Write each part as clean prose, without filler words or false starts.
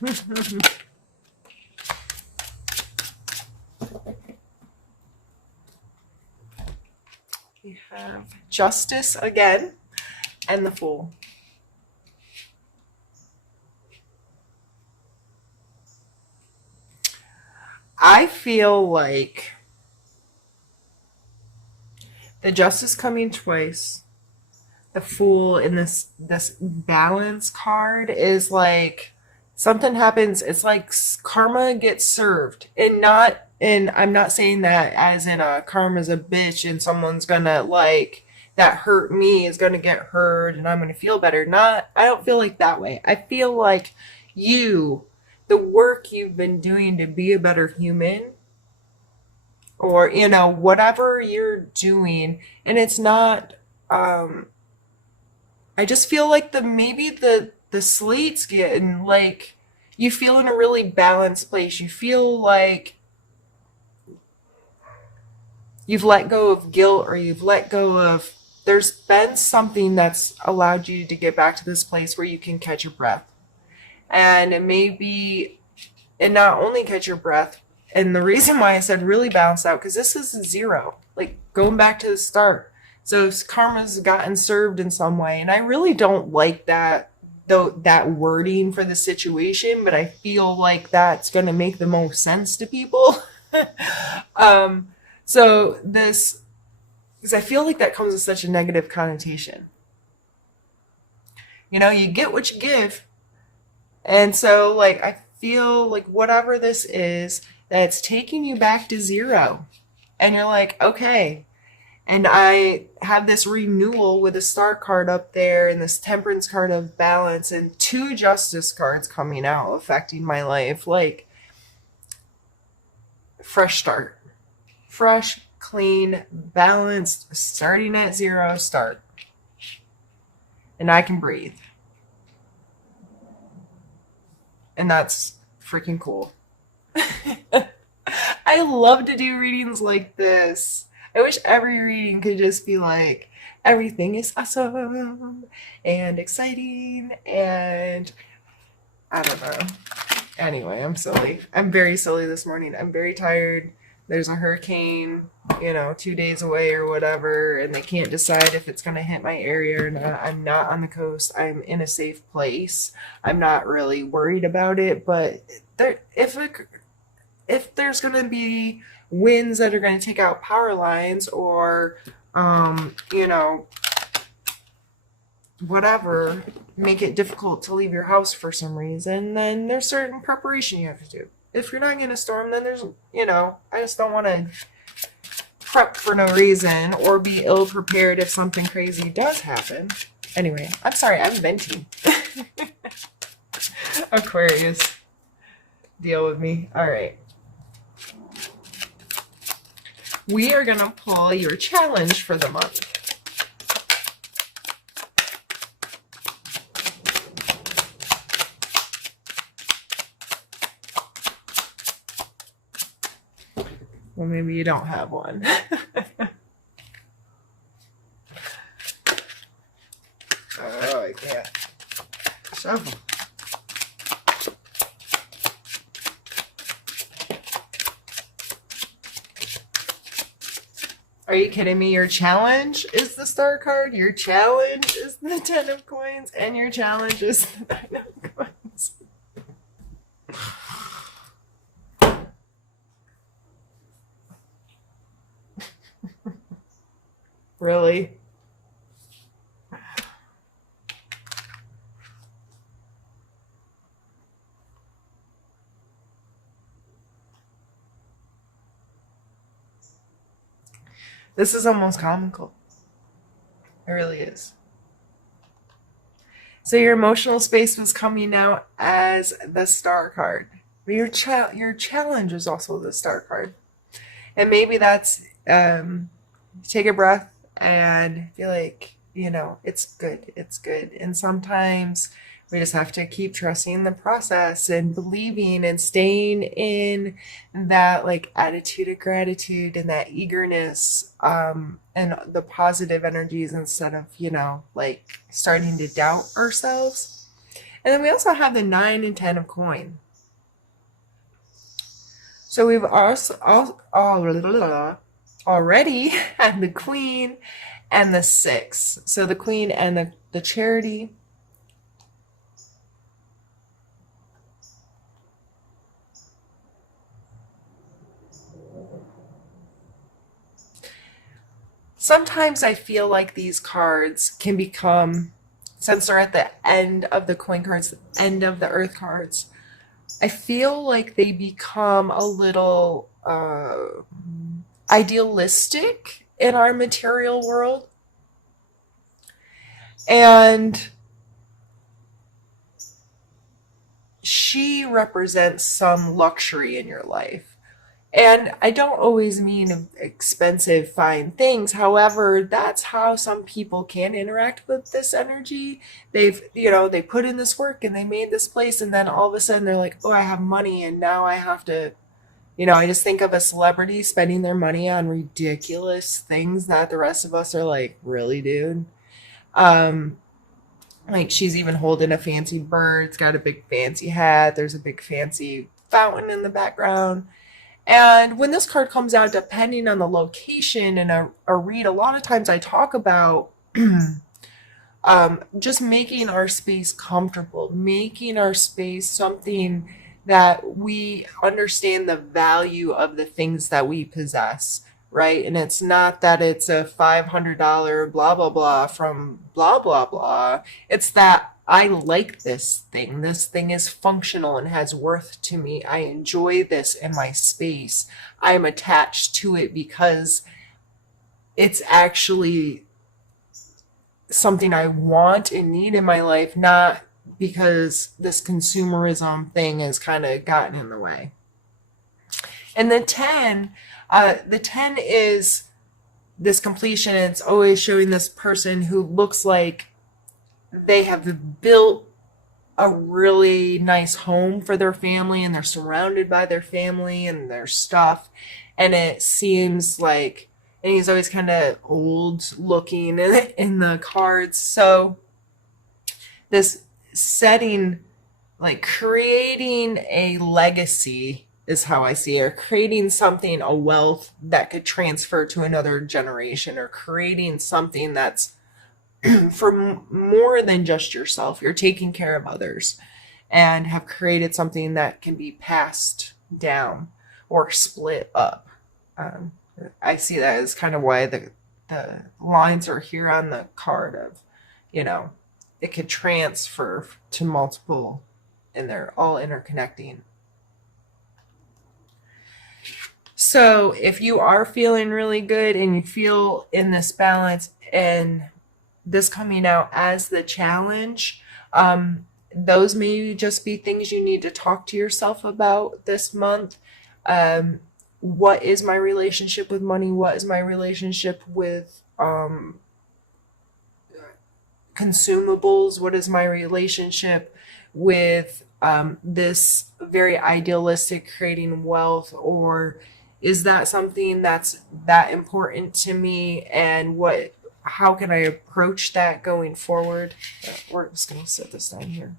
We have Justice again and the Fool. I feel like the Justice coming twice, the Fool in this balance card is like something happens. It's like karma gets served, and I'm not saying that as in a karma's a bitch and someone's gonna like that hurt me is gonna get hurt and I'm gonna feel better. Not, I don't feel like that way. I feel like you, the work you've been doing to be a better human, or whatever you're doing, and it's not. I just feel like the slate's getting like you feel in a really balanced place. You feel like you've let go of guilt, or you've let go of, there's been something that's allowed you to get back to this place where you can catch your breath. And maybe, and not only catch your breath, and the reason why I said really balanced out, because this is zero, like going back to the start. So karma's gotten served in some way. And I really don't like that, though, that wording for the situation, but I feel like that's going to make the most sense to people. So this, because I feel like that comes with such a negative connotation. You get what you give. And so, like, I feel like whatever this is, that's taking you back to zero. And you're like, okay. And I have this renewal with a Star card up there and this Temperance card of balance and 2 Justice cards coming out affecting my life. Like, fresh start. Fresh, clean, balanced, starting at zero start. And I can breathe. And that's freaking cool. I love to do readings like this. I wish every reading could just be like, everything is awesome and exciting and I don't know. Anyway, I'm silly. I'm very silly this morning. I'm very tired. There's a hurricane, 2 days away or whatever, and they can't decide if it's going to hit my area or not. I'm not on the coast. I'm in a safe place. I'm not really worried about it, but if there's going to be winds that are going to take out power lines or, whatever, make it difficult to leave your house for some reason, then there's certain preparation you have to do. If you're not going to storm, then there's, I just don't want to prep for no reason or be ill prepared if something crazy does happen. Anyway, I'm sorry, I'm venting. Aquarius, deal with me. All right. We are going to pull your challenge for the month. Well, maybe you don't have one. Oh, I can't. Shuffle. Are you kidding me? Your challenge is the Star card, your challenge is the 10 of coins, and your challenge is the 9 of coins. Really? This is almost comical. It really is. So your emotional space was coming out as the Star card. But your challenge is also the Star card. And maybe that's take a breath and feel like, it's good. It's good. And sometimes we just have to keep trusting the process and believing and staying in that like attitude of gratitude and that eagerness and the positive energies instead of, like starting to doubt ourselves. And then we also have the 9 and 10 of coin. So we've also already had the queen and the 6. So the queen and the charity. Sometimes I feel like these cards can become, since they're at the end of the coin cards, the end of the earth cards, I feel like they become a little idealistic in our material world. And she represents some luxury in your life. And I don't always mean expensive, fine things. However, that's how some people can interact with this energy. They put in this work and they made this place, and then all of a sudden they're like, oh, I have money, and now I have to, I just think of a celebrity spending their money on ridiculous things that the rest of us are like, really, dude? Um, like she's even holding a fancy bird. It's got a big fancy hat. There's a big fancy fountain in the background. And when this card comes out, depending on the location and a read, a lot of times I talk about just making our space comfortable, making our space something that we understand the value of the things that we possess, right? And it's not that it's a $500 blah, blah, blah from blah, blah, blah. It's that I like this thing. This thing is functional and has worth to me. I enjoy this in my space. I am attached to it because it's actually something I want and need in my life, not because this consumerism thing has kind of gotten in the way. And the 10 is this completion. And it's always showing this person who looks like they have built a really nice home for their family and they're surrounded by their family and their stuff. And it seems like, and he's always kind of old looking in the cards. So this setting, like creating a legacy is how I see it, or creating something, a wealth that could transfer to another generation, or creating something that's for more than just yourself. You're taking care of others and have created something that can be passed down or split up. Um, I see that as kind of why the lines are here on the card of, it could transfer to multiple and they're all interconnecting. So if you are feeling really good and you feel in this balance and this coming out as the challenge, those may just be things you need to talk to yourself about this month. What is my relationship with money? What is my relationship with consumables? What is my relationship with this very idealistic creating wealth? Or is that something that's that important to me? And how can I approach that going forward? We're just going to set this down here.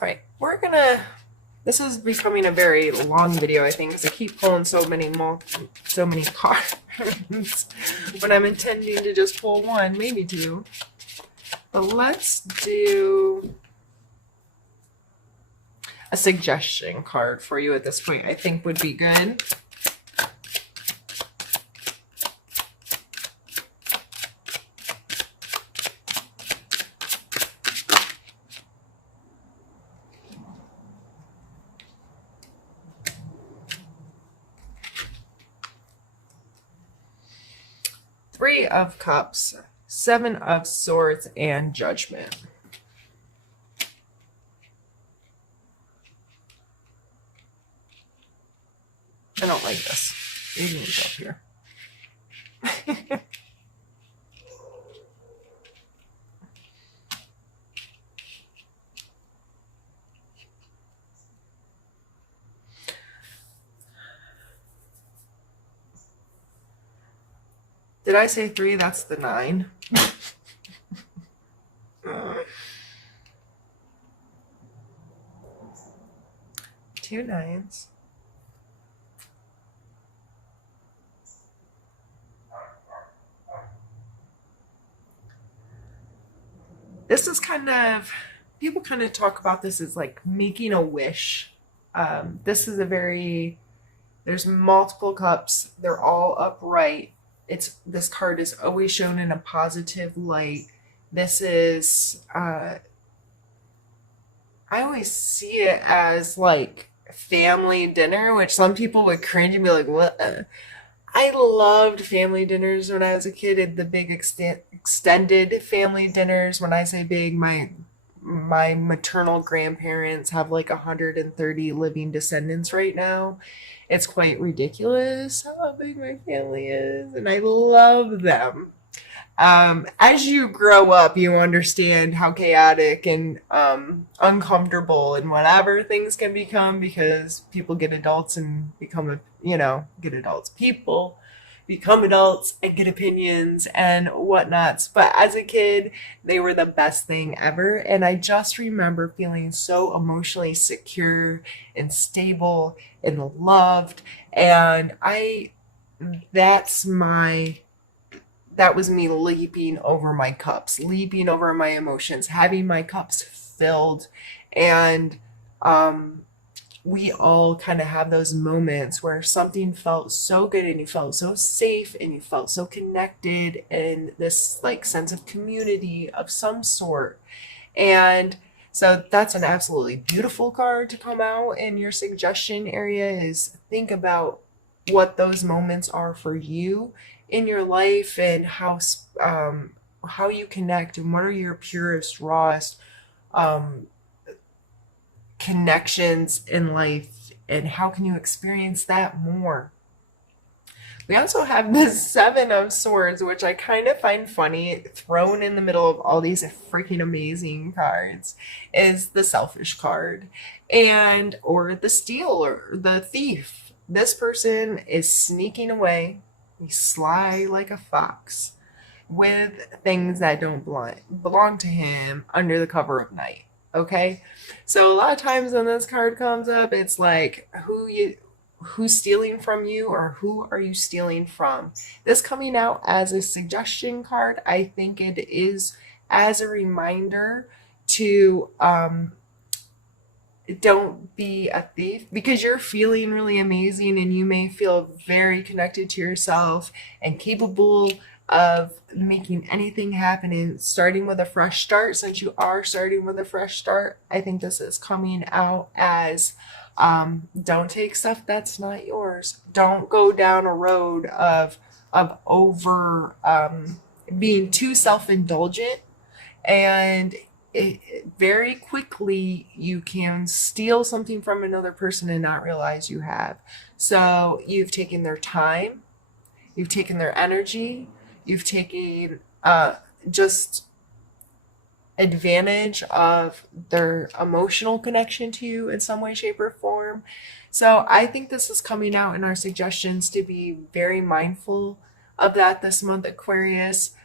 All right, this is becoming a very long video, I think, because I keep pulling so many cards when I'm intending to just pull one, maybe two. But let's do a suggestion card for you at this point, I think would be good. Three of Cups, Seven of Swords, and Judgment. I don't like this. Maybe move up here. Did I say 3? That's the 9. 2 9s. This is kind of, people kind of talk about this as like making a wish. This is a very, there's multiple cups. They're all upright. This card is always shown in a positive light. This is, I always see it as like family dinner, which some people would cringe and be like, what? I loved family dinners when I was a kid, and the big extended family dinners. When I say big, my maternal grandparents have like 130 living descendants right now. It's quite ridiculous how big my family is, and I love them. As you grow up, you understand how chaotic and uncomfortable and whatever things can become because people get adults and become, get adults. People become adults and get opinions and whatnots. But as a kid, they were the best thing ever. And I just remember feeling so emotionally secure and stable and loved. And that's my that was me leaping over my cups, leaping over my emotions, having my cups filled. And we all kind of have those moments where something felt so good and you felt so safe and you felt so connected and this like sense of community of some sort. And so that's an absolutely beautiful card to come out in your suggestion area, is think about what those moments are for you in your life and how you connect and what are your purest, rawest connections in life and how can you experience that more. We also have the 7 of Swords, which I kind of find funny, thrown in the middle of all these freaking amazing cards, is the Selfish card, and or the Steal or the Thief. This person is sneaking away. He's sly like a fox with things that don't belong to him under the cover of night. Okay? So a lot of times when this card comes up, it's like who's stealing from you or who are you stealing from? This coming out as a suggestion card, I think it is as a reminder to don't be a thief, because you're feeling really amazing and you may feel very connected to yourself and capable of making anything happen and starting with a fresh start. Since you are starting with a fresh start, I think this is coming out as don't take stuff that's not yours. Don't go down a road of over being too self-indulgent, and very quickly you can steal something from another person and not realize you have. So you've taken their time, you've taken their energy, you've taken just advantage of their emotional connection to you in some way, shape, or form. So I think this is coming out in our suggestions to be very mindful of that this month, Aquarius.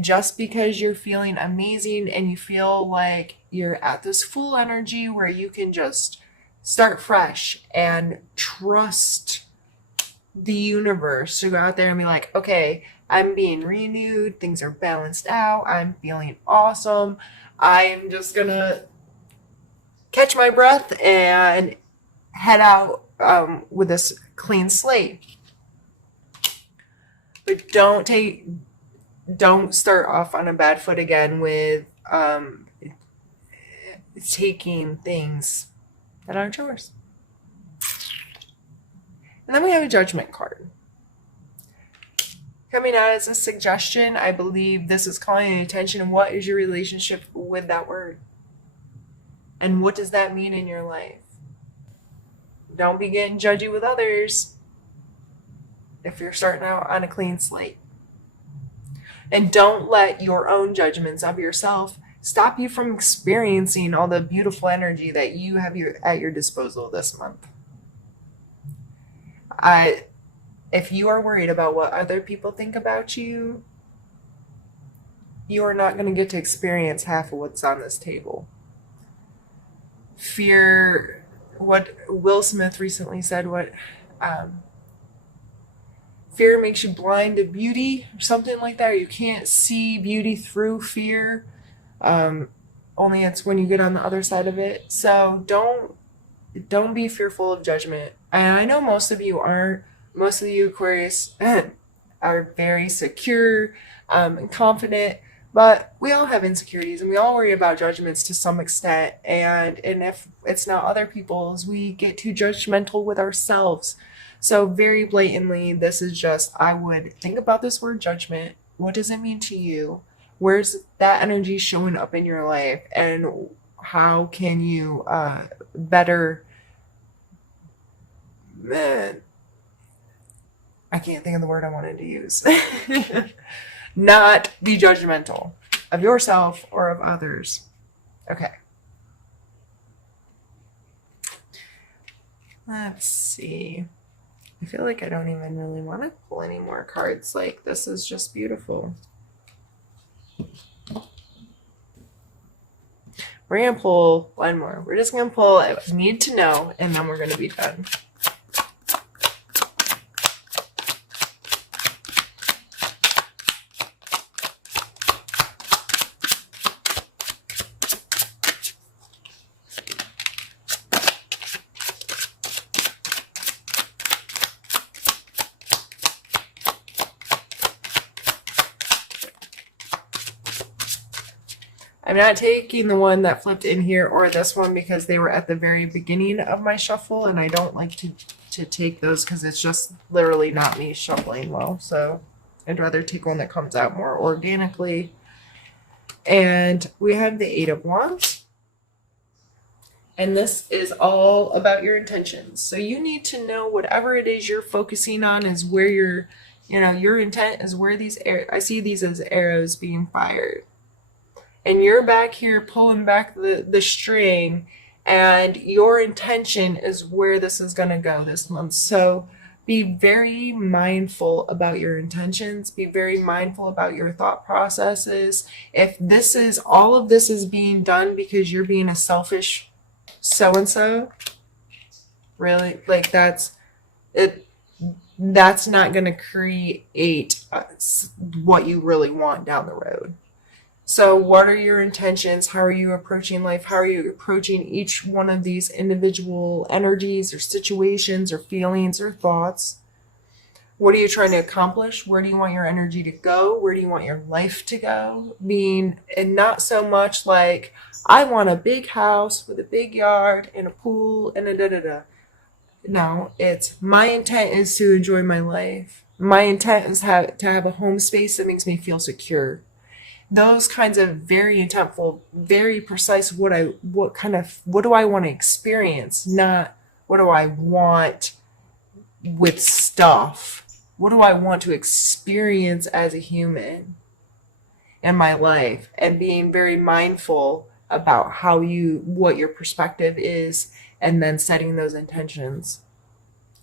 Just because you're feeling amazing and you feel like you're at this full energy where you can just start fresh and trust the universe to go out there and be like, okay, I'm being renewed, things are balanced out, I'm feeling awesome, I'm just gonna catch my breath and head out with this clean slate. But don't start off on a bad foot again with taking things that aren't yours. And then we have a Judgment card. Coming out as a suggestion, I believe this is calling attention. What is your relationship with that word? And what does that mean in your life? Don't be getting judgy with others if you're starting out on a clean slate. And don't let your own judgments of yourself stop you from experiencing all the beautiful energy that you have at your disposal this month. If you are worried about what other people think about you are not going to get to experience half of what's on this table. Fear, what Will Smith recently said, um, fear makes you blind to beauty, or something like that. Or you can't see beauty through fear. Um, Only it's when you get on the other side of it. So don't be fearful of judgment. And I know most of you aren't. Most of you Aquarius are very secure and confident, but we all have insecurities and we all worry about judgments to some extent. And if it's not other people's, we get too judgmental with ourselves. So very blatantly, this is just, I would think about this word judgment. What does it mean to you? Where's that energy showing up in your life? And how can you better, man, I can't think of the word I wanted to use. Not be judgmental of yourself or of others. Okay. Let's see. I feel like I don't even really want to pull any more cards. Like, this is just beautiful. We're going to pull one more. We're just going to pull I need to know, and then we're going to be done. I'm not taking the one that flipped in here or this one because they were at the very beginning of my shuffle, and I don't like to take those because it's just literally not me shuffling well. So I'd rather take one that comes out more organically. And we have the Eight of Wands. And this is all about your intentions. So you need to know whatever it is you're focusing on is where your intent is where I see these as arrows being fired. And you're back here pulling back the string, and your intention is where this is going to go this month. So be very mindful about your intentions. Be very mindful about your thought processes. If all of this is being done because you're being a selfish so-and-so, really, like that's not going to create what you really want down the road. So what are your intentions? How are you approaching life? How are you approaching each one of these individual energies or situations or feelings or thoughts? What are you trying to accomplish? Where do you want your energy to go? Where do you want your life to go? And not so much like, I want a big house with a big yard and a pool and a da-da-da. No, it's my intent is to enjoy my life. My intent is to have a home space that makes me feel secure. Those kinds of very intentful, very precise, what do I want to experience, not what do I want with stuff. What do I want to experience as a human in my life? And being very mindful about what your perspective is, and then setting those intentions.